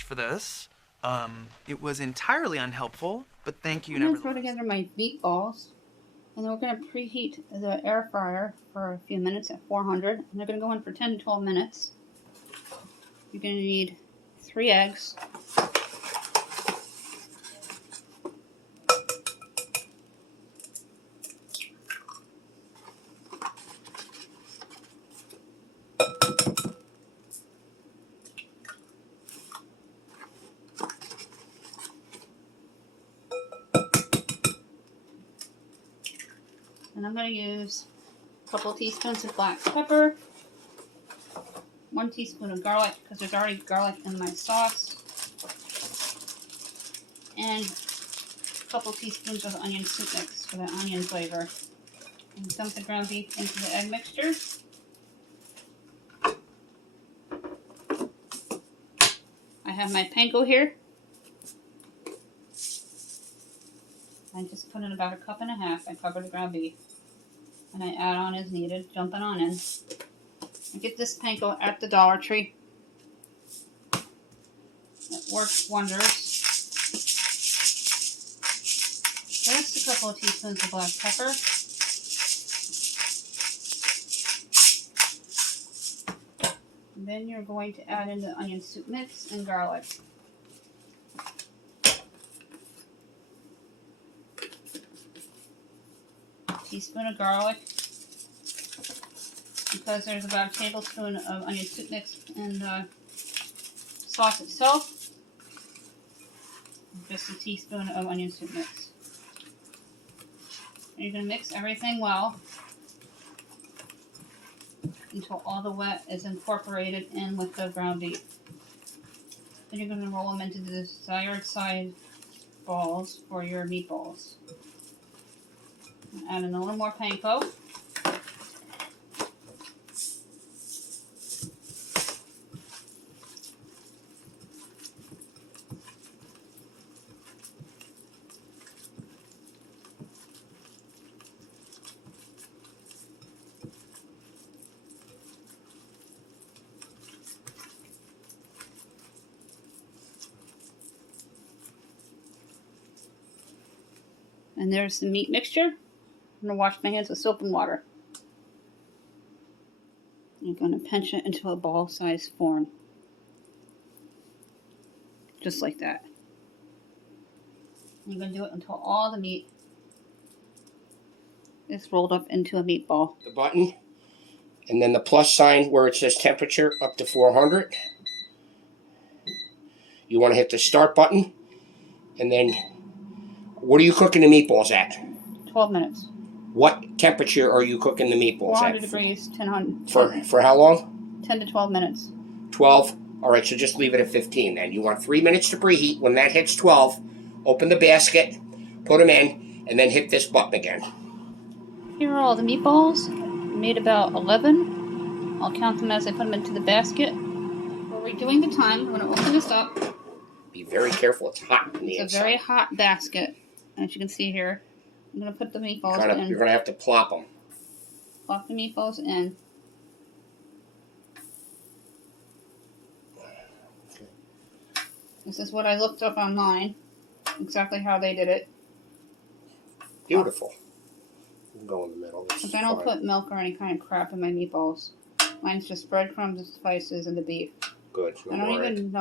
much for this. It was entirely unhelpful, but thank you I'm going to nevertheless. throw together my meatballs, and then we're going to preheat the air fryer for a few minutes at 400. And they're going to go in for 10 to 12 minutes. You're going to need 3 eggs. And I'm going to use a couple teaspoons of black pepper, 1 teaspoon of garlic, because there's already garlic in my sauce, and a couple teaspoons of onion soup mix for that onion flavor. And dump the ground beef into the egg mixture. I have my panko here. I just put in about 1.5 cups. I cover the ground beef. And I add on as needed, jumping on in. I get this panko at the Dollar Tree. It works wonders. Just a couple of teaspoons of black pepper. And then you're going to add in the onion soup mix and garlic. Teaspoon of garlic, because there's about a tablespoon of onion soup mix in the sauce itself. Just a teaspoon of onion soup mix. And you're going to mix everything well until all the wet is incorporated in with the ground beef. Then you're going to roll them into the desired size balls for your meatballs. Add in a little more panko. And there's the meat mixture. I'm going to wash my hands with soap and water. I'm going to pinch it into a ball-sized form. Just like that. I'm going to do it until all the meat is rolled up into a meatball. The button, and then the plus sign where it says temperature up to 400. You want to hit the start button, and then what are you cooking the meatballs at? 12 minutes. What temperature are you cooking the meatballs 400 at? degrees, 1000. For how long? 10 to 12 minutes. 12? Alright, so just leave it at 15 then. You want 3 minutes to preheat. When that hits 12, open the basket, put them in, and then hit this button again. Here are all the meatballs. I made about 11. I'll count them as I put them into the basket. While we're doing the time, I'm going to open this up. Be very careful, it's hot in the It's inside. a very hot basket, as you can see here. I'm going to put the meatballs in. You're going to have to plop them. Plop the meatballs in. Okay. This is what I looked up online. Exactly how they did it. Beautiful. You can go in the middle. But I don't put milk or any kind of crap in my meatballs. Mine's just breadcrumbs and spices and the beef. Good. No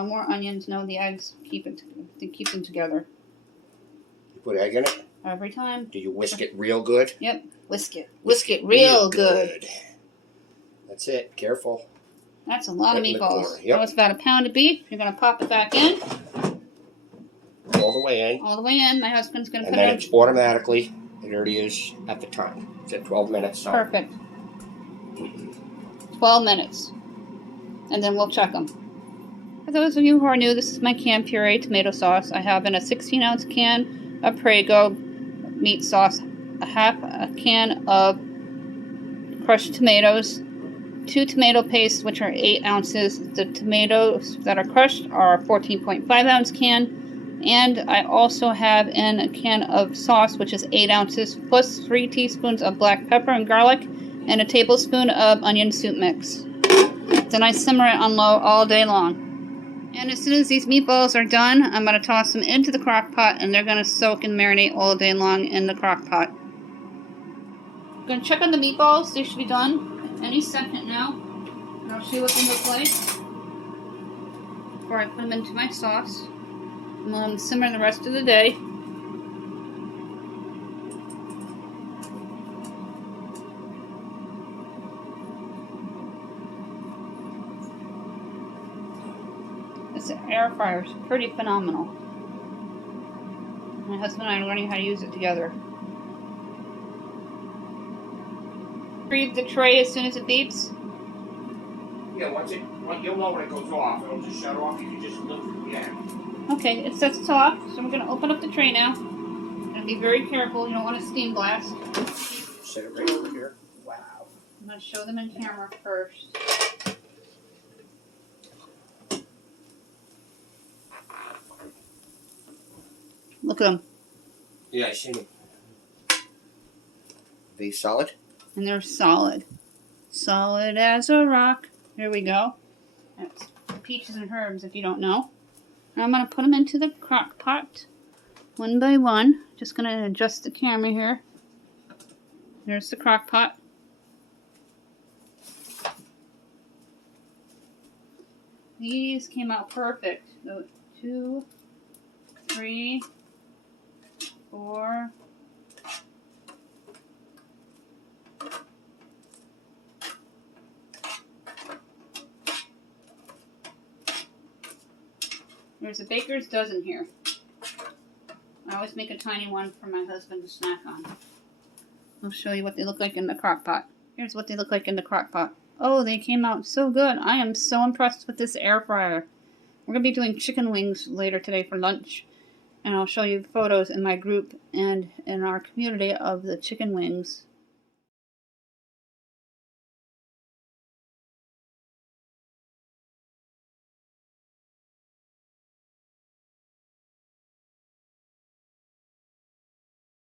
more onions, no the eggs. Keep them together. You put egg in it? Every time. Do you whisk it real good? Yep. Whisk it. Whisk it real good. That's it. Careful. That's a lot of meatballs. Yep. So it's about a pound of beef. You're going to pop it back in. All the way in. All the way in. My husband's going to And put it then in. it's automatically, it already is at the time. It's at 12 minutes. So. Perfect. 12 minutes. And then we'll check them. For those of you who are new, this is my Can Puree tomato sauce. I have in a 16-ounce can of Prego meat sauce, a half a can of crushed tomatoes, 2 tomato pastes, which are 8 ounces. The tomatoes that are crushed are a 14.5 ounce can. And I also have in a can of sauce, which is 8 ounces, plus 3 teaspoons of black pepper and garlic, and a tablespoon of onion soup mix. Then I simmer it on low all day long. And as soon as these meatballs are done, I'm going to toss them into the crock pot, and they're going to soak and marinate all day long in the crock pot. I'm going to check on the meatballs. They should be done any second now. And I'll show you what they look like before I put them into my sauce. I'm going to simmer the rest of the day. This air fryer is pretty phenomenal. My husband and I are learning how to use it together. Read the tray as soon as it beeps. Yeah, you'll know when it goes off. It'll just shut off. You can just look again. Okay, it sets to off, so we're going to open up the tray now. And be very careful, you don't want to steam blast. Set it right over here. Wow. I'm going to show them in camera first. Look at them. Yeah, I see them. They solid? And they're solid. Solid as a rock. Here we go. That's peaches and herbs if you don't know. Now I'm going to put them into the crock pot one by one. Just going to adjust the camera here. There's the crock pot. These came out perfect. So 2, 3, 4. There's a baker's dozen here. I always make a tiny one for my husband to snack on. I'll show you what they look like in the crock pot. Here's what they look like in the crock pot. Oh, they came out so good. I am so impressed with this air fryer. We're going to be doing chicken wings later today for lunch. And I'll show you photos in my group and in our community of the chicken wings.